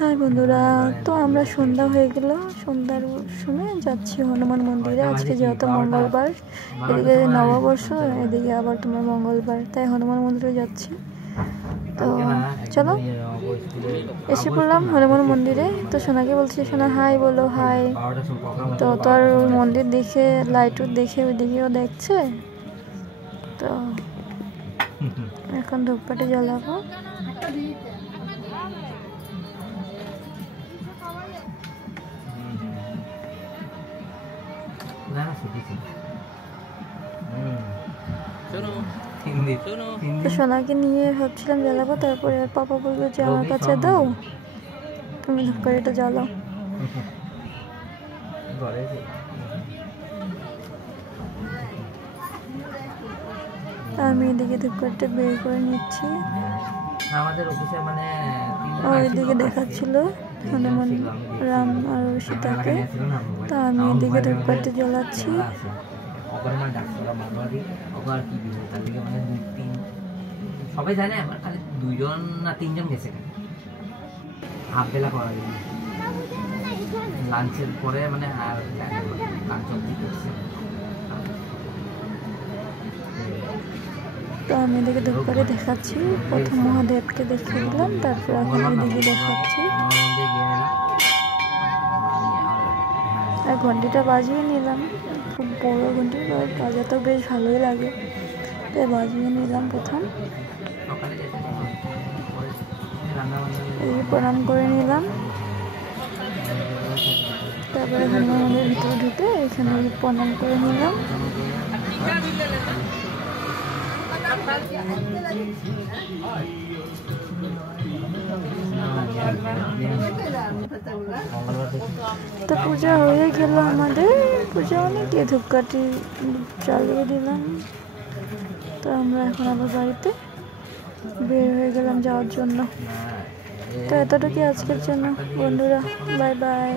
High বন্ধুরা, তো আমরা সন্ধ্যা হয়ে গেল। সন্ধ্যার সময় যাচ্ছি হনুমান মন্দিরে। আজকে যেহেতু মঙ্গলবার, এদিকে নববর্ষ, এদিকে আবার তোমার মঙ্গলবার, তাই হনুমান মন্দিরে যাচ্ছি। তো চলো, এসে পড়লাম হনুমান মন্দিরে। তো সোনাকে বলছি, সোনা হাই বলো, হাই। তো তোর মন্দির দেখে, লাইট দেখে ওইদিকেও দেখছে। তো এখন ধূপকাঠি জ্বালাবো। সোনাকে নিয়ে ভাবছিলাম জ্বালাবো, তারপরে পাপা বললো যে আমার কাছে দাও, তুমি ধূপকাঠিটা জ্বালাও। আমি এদিকে ধূপকাঠিটা বের করে নিচ্ছি। ওইদিকে দেখাচ্ছিল হনুমান, রাম আর সীতাকে। তো আমি এদিকে ধূপকাঠি জ্বালাচ্ছি। সবাই জানে আমার খালি 2 জন না 3 জন গেছে হাফ বেলা করার জন্য, লাঞ্চের পরে মানে আর লাঞ্চ অব্দি করছে। তো আমি এদিকে ধূপকাঠি দেখাচ্ছি। প্রথম মহাদেবকে দেখিয়ে দিলাম, তারপর এখন এদিকে দেখাচ্ছি। আর ঘন্টিটা বাজিয়ে নিলাম, খুব বড় ঘন্টি, বাজাতেও বেশ ভালোই লাগে, তাই বাজিয়ে নিলাম প্রথম। প্রণাম করে নিলাম, তারপরে হনুমান মন্দিরের ভিতরে ঢুকে এখানে প্রণাম করে নিলাম। তো পূজা হয়ে গেল আমাদের। পূজা অনেক ধূপকাঠি জ্বালিয়ে দিলাম। তো আমরা এখন আবার বাড়িতে বের হয়ে গেলাম যাওয়ার জন্য। তো এতটুকু আজকের জন্য বন্ধুরা, বাই বাই।